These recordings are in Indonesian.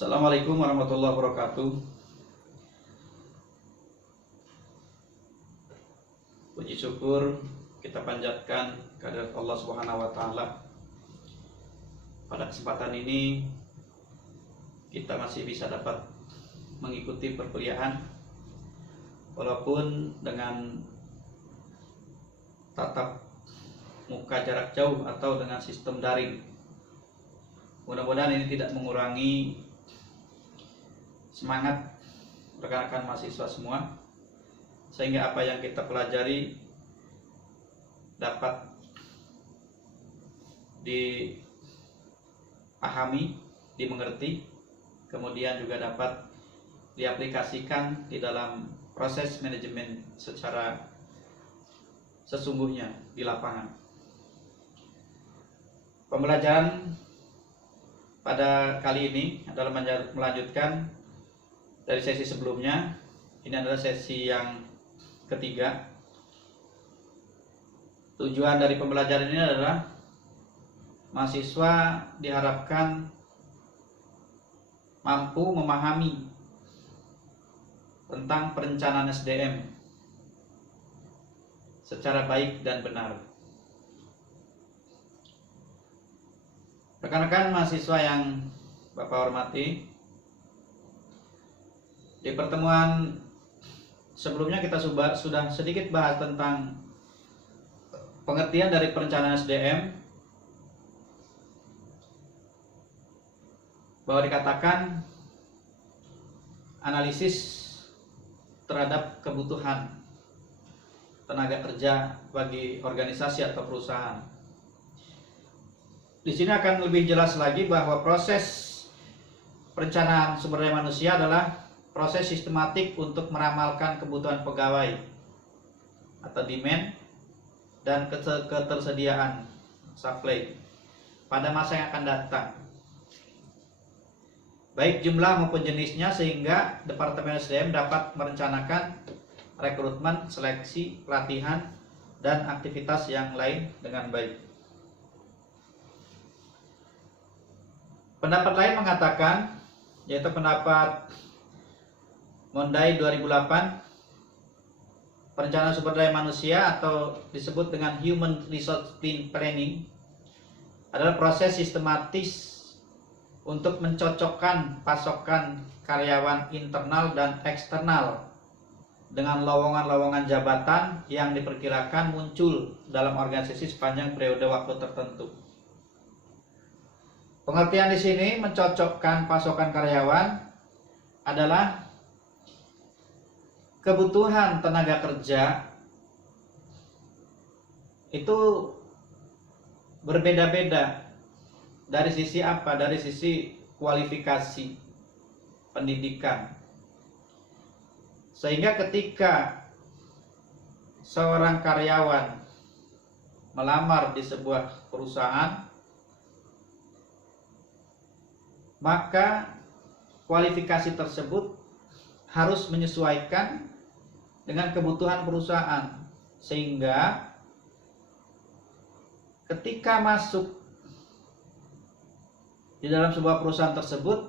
Assalamualaikum warahmatullahi wabarakatuh. Puji syukur kita panjatkan kehadirat Allah Subhanahu wa taala. Pada kesempatan ini kita masih bisa dapat mengikuti perkuliahan walaupun dengan tatap muka jarak jauh atau dengan sistem daring. Mudah-mudahan ini tidak mengurangi semangat rekan-rekan mahasiswa semua, sehingga apa yang kita pelajari dapat dipahami, dimengerti, kemudian juga dapat diaplikasikan di dalam proses manajemen secara sesungguhnya di lapangan. Pembelajaran pada kali ini adalah melanjutkan dari sesi sebelumnya. Ini adalah sesi yang ketiga. Tujuan dari pembelajaran ini adalah mahasiswa diharapkan mampu memahami tentang perencanaan SDM secara baik dan benar. Rekan-rekan mahasiswa yang Bapak hormati, di pertemuan sebelumnya kita sudah sedikit bahas tentang pengertian dari perencanaan SDM, bahwa dikatakan analisis terhadap kebutuhan tenaga kerja bagi organisasi atau perusahaan. Di sini akan lebih jelas lagi bahwa proses perencanaan sumber daya manusia adalah proses sistematik untuk meramalkan kebutuhan pegawai atau demand dan ketersediaan supply pada masa yang akan datang, baik jumlah maupun jenisnya, sehingga Departemen SDM dapat merencanakan rekrutmen, seleksi, pelatihan, dan aktivitas yang lain dengan baik. Pendapat lain mengatakan, yaitu pendapat Mondai 2008, perencanaan sumber daya manusia atau disebut dengan Human Resource Planning adalah proses sistematis untuk mencocokkan pasokan karyawan internal dan eksternal dengan lowongan-lowongan jabatan yang diperkirakan muncul dalam organisasi sepanjang periode waktu tertentu. Pengertian di sini mencocokkan pasokan karyawan adalah kebutuhan tenaga kerja itu berbeda-beda. Dari sisi apa? Dari sisi kualifikasi pendidikan. Sehingga ketika seorang karyawan melamar di sebuah perusahaan, maka kualifikasi tersebut harus menyesuaikan dengan kebutuhan perusahaan, sehingga ketika masuk di dalam sebuah perusahaan tersebut,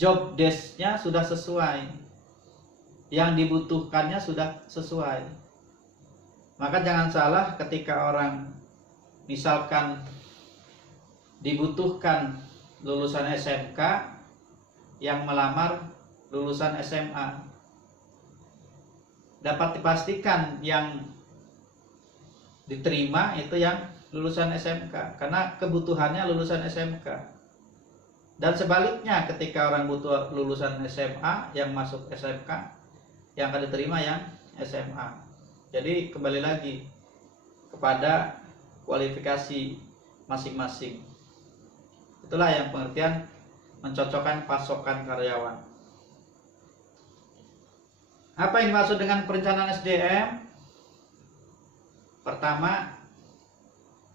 job desk-nya sudah sesuai, yang dibutuhkannya sudah sesuai. Maka jangan salah ketika orang misalkan dibutuhkan lulusan SMK yang melamar lulusan SMA, dapat dipastikan yang diterima itu yang lulusan SMK karena kebutuhannya lulusan SMK. Dan sebaliknya, ketika orang butuh lulusan SMA yang masuk SMK, yang akan diterima yang SMA. Jadi kembali lagi kepada kualifikasi masing-masing. Itulah yang pengertian mencocokkan pasokan karyawan. Apa yang dimaksud dengan perencanaan SDM? Pertama,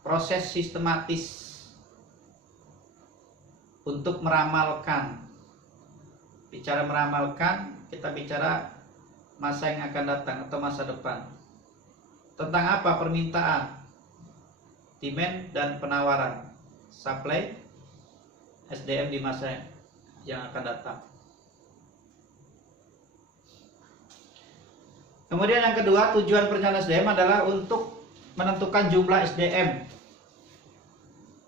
proses sistematis untuk meramalkan. Bicara meramalkan, kita bicara masa yang akan datang atau masa depan. Tentang apa? Permintaan, demand dan penawaran, supply SDM di masa yang akan datang. Kemudian yang kedua, tujuan perencanaan SDM adalah untuk menentukan jumlah SDM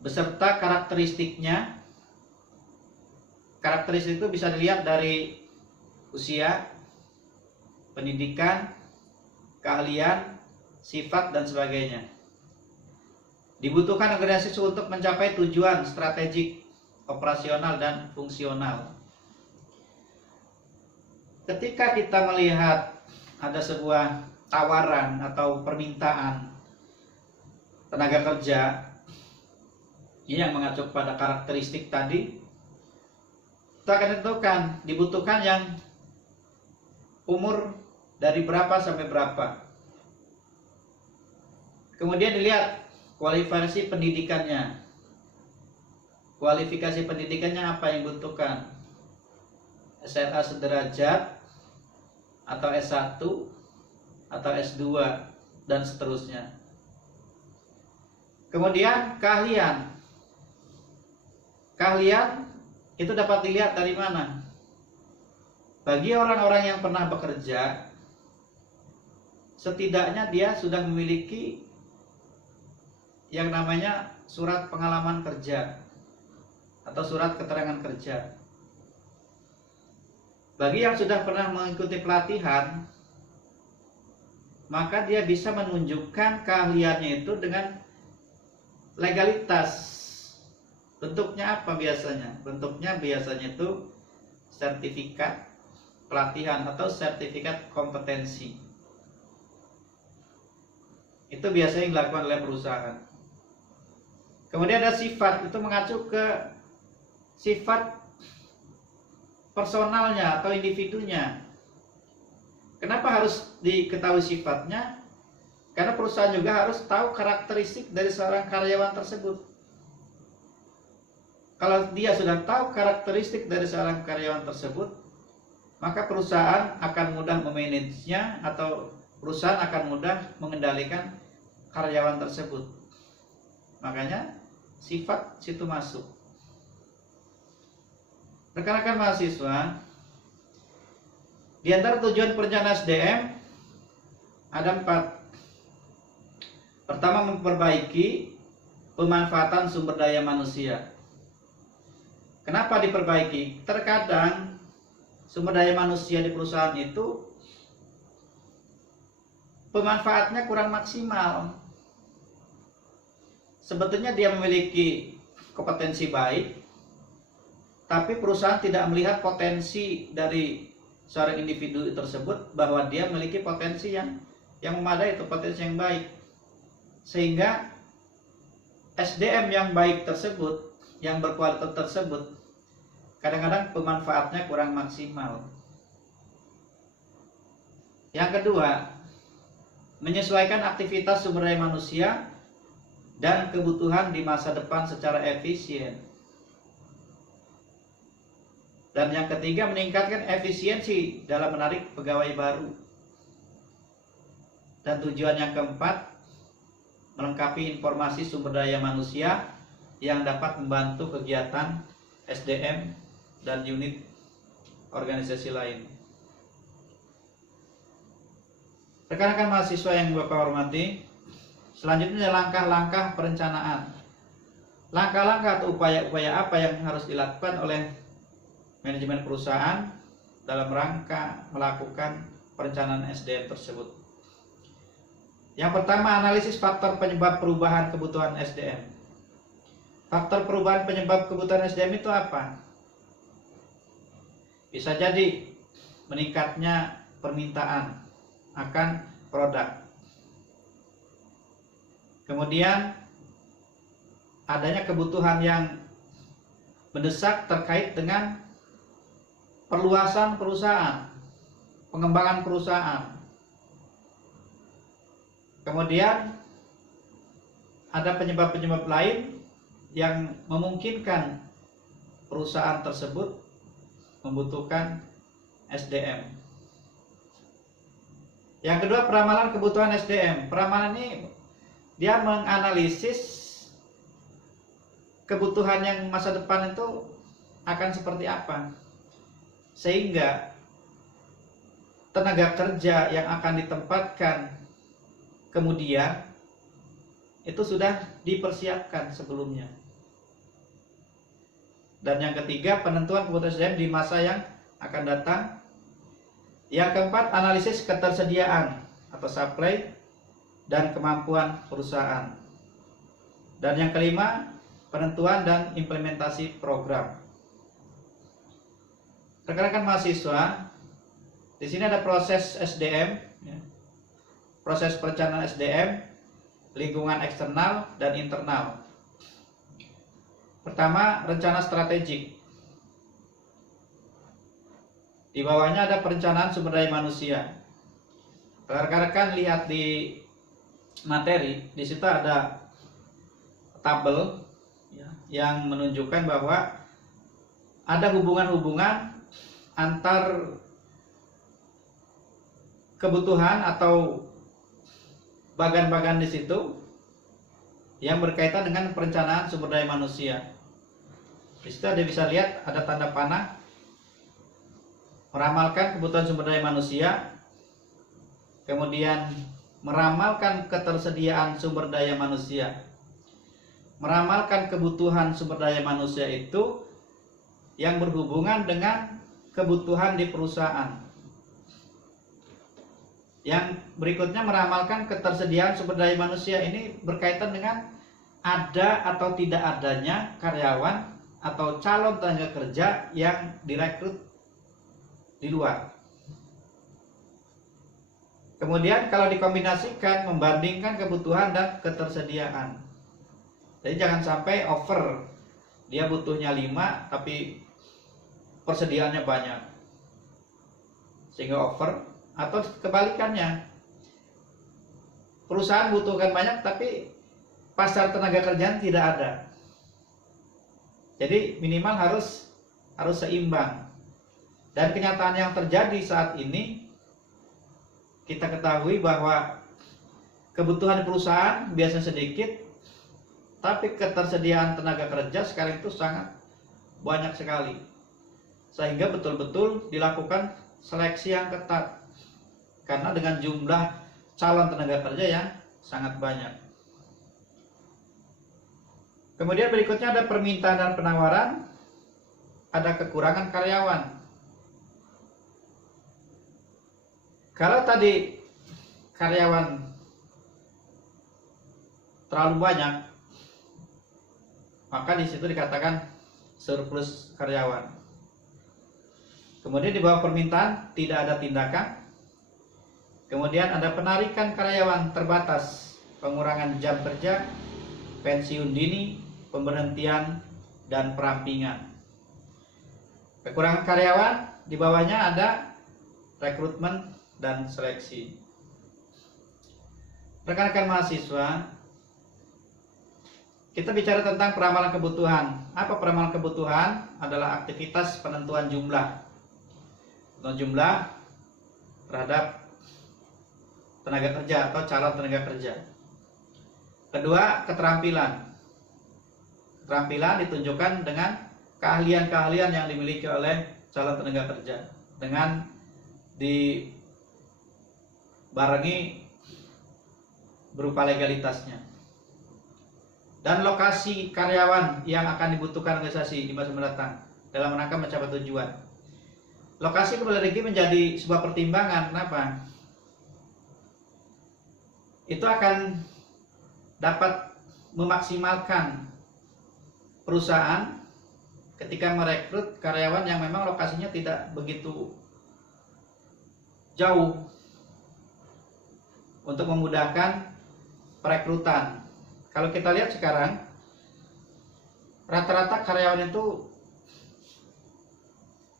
beserta karakteristiknya. Karakteristik itu bisa dilihat dari usia, pendidikan, keahlian, sifat, dan sebagainya. Dibutuhkan organisasi untuk mencapai tujuan strategik, operasional, dan fungsional. Ketika kita melihat ada sebuah tawaran atau permintaan tenaga kerja yang mengacu pada karakteristik tadi, kita akan tentukan dibutuhkan yang umur dari berapa sampai berapa. Kemudian dilihat kualifikasi pendidikannya. Kualifikasi pendidikannya apa yang dibutuhkan? SMA sederajat, atau S1, atau S2, dan seterusnya. Kemudian keahlian. Keahlian itu dapat dilihat dari mana? Bagi orang-orang yang pernah bekerja, setidaknya dia sudah memiliki yang namanya surat pengalaman kerja atau surat keterangan kerja. Bagi yang sudah pernah mengikuti pelatihan, maka dia bisa menunjukkan keahliannya itu dengan legalitas. Bentuknya apa biasanya? Bentuknya biasanya itu sertifikat pelatihan atau sertifikat kompetensi. Itu biasanya yang dilakukan oleh perusahaan. Kemudian ada sifat, itu mengacu ke sifat personalnya atau individunya. Kenapa harus diketahui sifatnya? Karena perusahaan juga harus tahu karakteristik dari seorang karyawan tersebut. Kalau dia sudah tahu karakteristik dari seorang karyawan tersebut, maka perusahaan akan mudah memanagenya atau perusahaan akan mudah mengendalikan karyawan tersebut. Makanya sifat situ masuk. Rekan-rekan mahasiswa, di antara tujuan perencanaan SDM ada 4. Pertama, memperbaiki pemanfaatan sumber daya manusia. Kenapa diperbaiki? Terkadang sumber daya manusia di perusahaan itu pemanfaatnya kurang maksimal. Sebetulnya dia memiliki kompetensi baik, tapi perusahaan tidak melihat potensi dari seorang individu tersebut bahwa dia memiliki potensi yang memadai atau potensi yang baik. Sehingga SDM yang baik tersebut, yang berkualitas tersebut, kadang-kadang pemanfaatnya kurang maksimal. Yang kedua, menyesuaikan aktivitas sumber daya manusia dan kebutuhan di masa depan secara efisien. Dan yang ketiga, meningkatkan efisiensi dalam menarik pegawai baru. Dan tujuan yang keempat, melengkapi informasi sumber daya manusia yang dapat membantu kegiatan SDM dan unit organisasi lain. Rekan-rekan mahasiswa yang Bapak hormati, selanjutnya langkah-langkah perencanaan. Langkah-langkah atau upaya-upaya apa yang harus dilakukan oleh manajemen perusahaan dalam rangka melakukan perencanaan SDM tersebut. Yang pertama, analisis faktor penyebab perubahan kebutuhan SDM. Faktor perubahan penyebab kebutuhan SDM itu apa? Bisa jadi meningkatnya permintaan akan produk. Kemudian adanya kebutuhan yang mendesak terkait dengan perluasan perusahaan, pengembangan perusahaan. Kemudian ada penyebab-penyebab lain yang memungkinkan perusahaan tersebut membutuhkan SDM. Yang kedua, peramalan kebutuhan SDM. Peramalan ini dia menganalisis kebutuhan yang masa depan itu akan seperti apa, sehingga tenaga kerja yang akan ditempatkan kemudian itu sudah dipersiapkan sebelumnya. Dan yang ketiga, penentuan kebutuhan SDM di masa yang akan datang. Yang keempat, analisis ketersediaan atau supply dan kemampuan perusahaan. Dan yang kelima, penentuan dan implementasi program. Rekan-rekan mahasiswa, di sini ada proses SDM, ya. Proses perencanaan SDM, lingkungan eksternal dan internal. Pertama, rencana strategik. Di bawahnya ada perencanaan sumber daya manusia. Rekan-rekan lihat di materi, di situ ada tabel ya, yang menunjukkan bahwa ada hubungan-hubungan antar kebutuhan atau bagan-bagan di situ yang berkaitan dengan perencanaan sumber daya manusia. Di situ Anda bisa lihat ada tanda panah meramalkan kebutuhan sumber daya manusia, kemudian meramalkan ketersediaan sumber daya manusia, meramalkan kebutuhan sumber daya manusia itu yang berhubungan dengan kebutuhan di perusahaan. Yang berikutnya meramalkan ketersediaan sumber daya manusia ini berkaitan dengan ada atau tidak adanya karyawan atau calon tenaga kerja yang direkrut di luar. Kemudian kalau dikombinasikan, membandingkan kebutuhan dan ketersediaan. Jadi jangan sampai over, dia butuhnya 5 tapi persediaannya banyak sehingga over, atau kebalikannya, perusahaan butuhkan banyak tapi pasar tenaga kerjaan tidak ada. Jadi minimal harus seimbang. Dan kenyataan yang terjadi saat ini, kita ketahui bahwa kebutuhan perusahaan biasanya sedikit, tapi ketersediaan tenaga kerja sekarang itu sangat banyak sekali, sehingga betul-betul dilakukan seleksi yang ketat karena dengan jumlah calon tenaga kerja yang sangat banyak. Kemudian berikutnya ada permintaan dan penawaran, ada kekurangan karyawan. Kalau tadi karyawan terlalu banyak, maka di situ dikatakan surplus karyawan. Kemudian di bawah permintaan tidak ada tindakan. Kemudian ada penarikan karyawan terbatas, pengurangan jam kerja, pensiun dini, pemberhentian, dan perampingan. Kekurangan karyawan, di bawahnya ada rekrutmen dan seleksi. Rekan-rekan mahasiswa, kita bicara tentang peramalan kebutuhan. Apa peramalan kebutuhan? Adalah aktivitas penentuan jumlah. Jumlah terhadap tenaga kerja atau calon tenaga kerja. Kedua, keterampilan. Keterampilan ditunjukkan dengan keahlian-keahlian yang dimiliki oleh calon tenaga kerja dengan dibarengi berupa legalitasnya. Dan lokasi karyawan yang akan dibutuhkan organisasi di masa mendatang dalam rangka mencapai tujuan. Lokasi kembali lagi menjadi sebuah pertimbangan. Kenapa? Itu akan dapat memaksimalkan perusahaan ketika merekrut karyawan yang memang lokasinya tidak begitu jauh untuk memudahkan perekrutan. Kalau kita lihat sekarang, rata-rata karyawan itu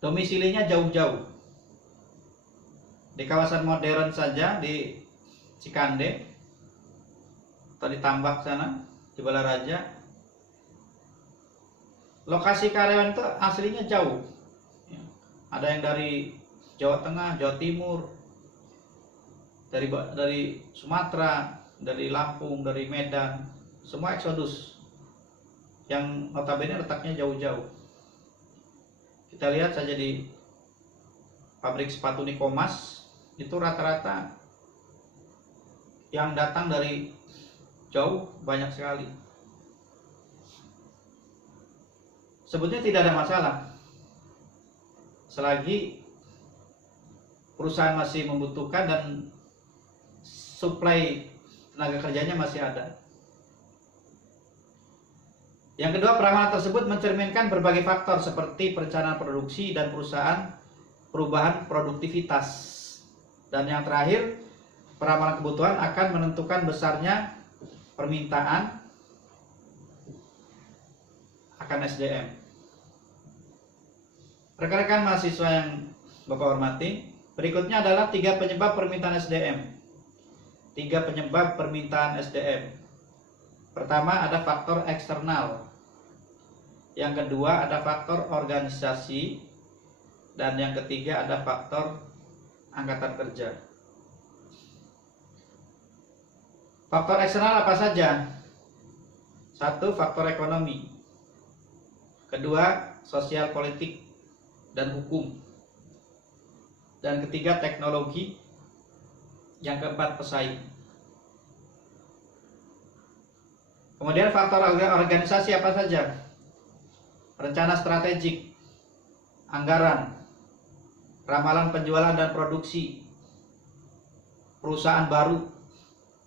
domisilinya jauh-jauh. Di kawasan modern saja, di Cikande atau di Tambak sana, di Balaraja, lokasi karyawan itu aslinya jauh. Ada yang dari Jawa Tengah, Jawa Timur, dari Sumatera, dari Lampung, dari Medan, semua eksodus yang notabene letaknya jauh-jauh. Kita lihat saja di pabrik sepatu Nikomas, itu rata-rata yang datang dari jauh banyak sekali. Sebetulnya tidak ada masalah selagi perusahaan masih membutuhkan dan suplai tenaga kerjanya masih ada. Yang kedua, peramalan tersebut mencerminkan berbagai faktor seperti perencanaan produksi dan perubahan produktivitas. Dan yang terakhir, peramalan kebutuhan akan menentukan besarnya permintaan akan SDM. Rekan-rekan mahasiswa yang Bapak hormati, berikutnya adalah 3 penyebab permintaan SDM. 3 penyebab permintaan SDM. Pertama, ada faktor eksternal. Yang kedua, ada faktor organisasi. Dan yang ketiga, ada faktor angkatan kerja. Faktor eksternal apa saja? 1. Faktor ekonomi. Kedua, sosial politik dan hukum. Dan ketiga, teknologi. Yang keempat, pesaing. Kemudian faktor organisasi apa saja? Rencana strategik, anggaran, ramalan penjualan dan produksi, perusahaan baru,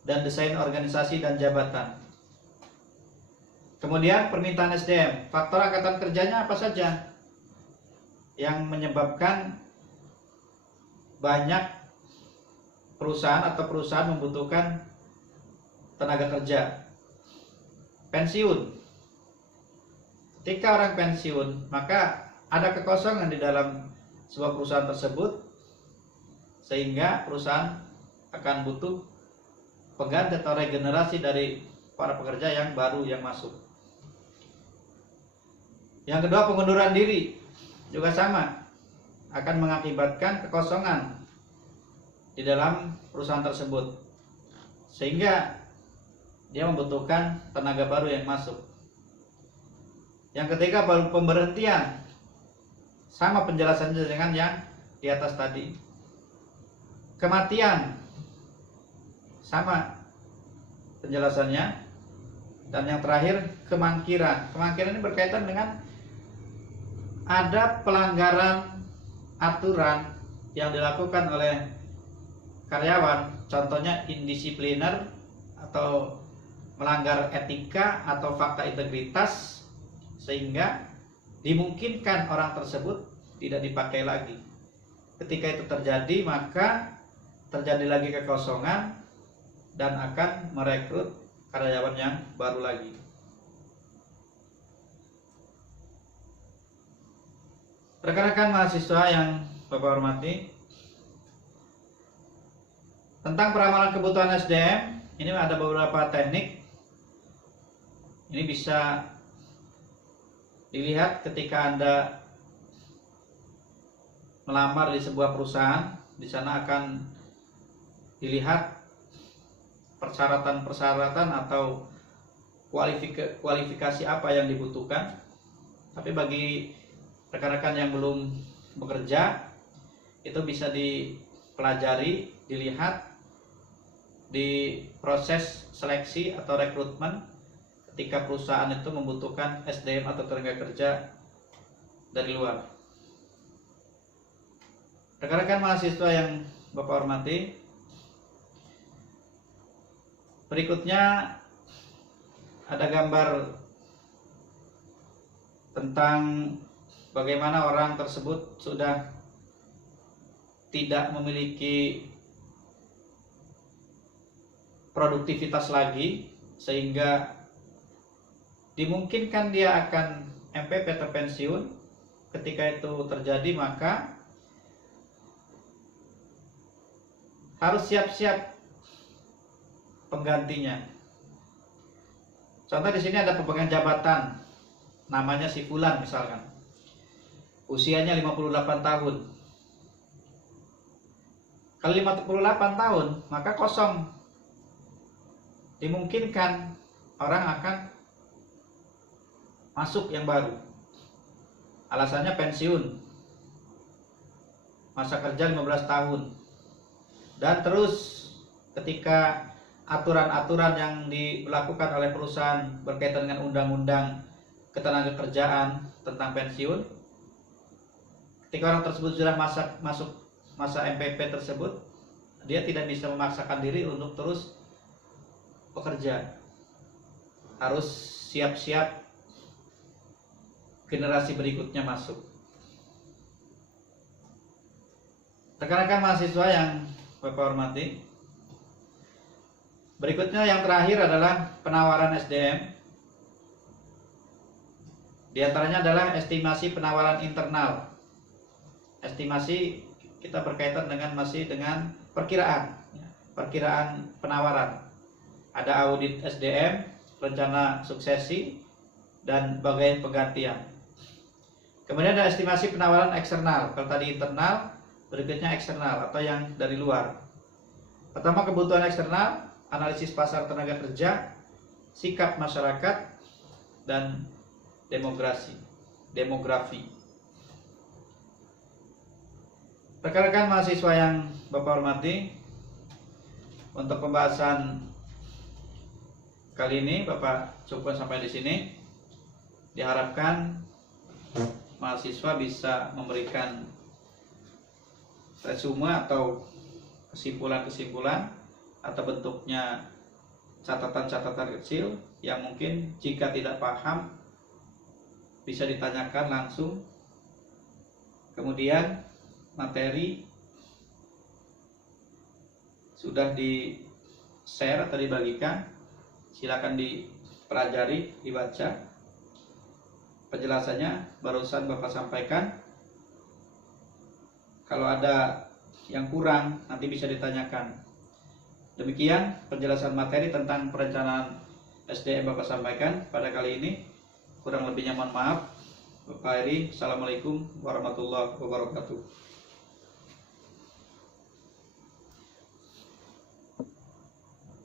dan desain organisasi dan jabatan. Kemudian permintaan SDM, faktor angkatan kerjanya apa saja yang menyebabkan banyak perusahaan atau perusahaan membutuhkan tenaga kerja. Pensiun. Ketika orang pensiun, maka ada kekosongan di dalam sebuah perusahaan tersebut, sehingga perusahaan akan butuh pengganti atau regenerasi dari para pekerja yang baru yang masuk. Yang kedua, pengunduran diri juga sama, akan mengakibatkan kekosongan di dalam perusahaan tersebut, sehingga dia membutuhkan tenaga baru yang masuk. Yang ketiga, pemberhentian, sama penjelasannya dengan yang di atas tadi. Kematian, sama penjelasannya. Dan yang terakhir, kemangkiran. Kemangkiran ini berkaitan dengan ada pelanggaran aturan yang dilakukan oleh karyawan, contohnya indisipliner atau melanggar etika atau fakta integritas, sehingga dimungkinkan orang tersebut tidak dipakai lagi. Ketika itu terjadi, maka terjadi lagi kekosongan dan akan merekrut karyawan yang baru lagi. Rekan-rekan mahasiswa yang Bapak hormati, tentang peramalan kebutuhan SDM, ini ada beberapa teknik. Ini bisa dilihat ketika Anda melamar di sebuah perusahaan. Di sana akan dilihat persyaratan-persyaratan atau kualifikasi apa yang dibutuhkan. Tapi bagi rekan-rekan yang belum bekerja, itu bisa dipelajari, dilihat di proses seleksi atau rekrutmen ketika perusahaan itu membutuhkan SDM atau tenaga kerja dari luar. Rekan-rekan mahasiswa yang Bapak hormati, berikutnya ada gambar tentang bagaimana orang tersebut sudah tidak memiliki produktivitas lagi, sehingga dimungkinkan dia akan MPP atau pensiun. Ketika itu terjadi, maka harus siap-siap penggantinya. Contoh di sini ada pemegang jabatan, namanya si Fulan misalkan, usianya 58 tahun. Kalau 58 tahun, maka kosong. Dimungkinkan orang akan masuk yang baru. Alasannya pensiun, masa kerja 15 tahun. Dan terus ketika aturan-aturan yang dilakukan oleh perusahaan berkaitan dengan undang-undang ketenagakerjaan tentang pensiun, ketika orang tersebut sudah masuk masa MPP tersebut, dia tidak bisa memaksakan diri untuk terus bekerja. Harus siap-siap generasi berikutnya masuk. Rekan-rekan mahasiswa yang Bapak hormati, berikutnya yang terakhir adalah penawaran SDM. Di antaranya adalah estimasi penawaran internal. Estimasi kita berkaitan masih dengan perkiraan penawaran. Ada audit SDM, rencana suksesi, dan bagian penggantian. Kemudian ada estimasi penawaran eksternal. Kalau tadi internal, berikutnya eksternal atau yang dari luar. Pertama, kebutuhan eksternal, analisis pasar tenaga kerja, sikap masyarakat, dan demografi. Rekan-rekan mahasiswa yang Bapak hormati, untuk pembahasan kali ini Bapak cukup sampai di sini. Diharapkan mahasiswa bisa memberikan resume atau kesimpulan-kesimpulan atau bentuknya catatan-catatan kecil yang mungkin jika tidak paham bisa ditanyakan langsung. Kemudian materi sudah di-share atau dibagikan, silakan dipelajari, dibaca. Penjelasannya barusan Bapak sampaikan. Kalau ada yang kurang nanti bisa ditanyakan. Demikian penjelasan materi tentang perencanaan SDM Bapak sampaikan pada kali ini. Kurang lebihnya mohon maaf. Bapak Heri, Assalamualaikum warahmatullahi wabarakatuh.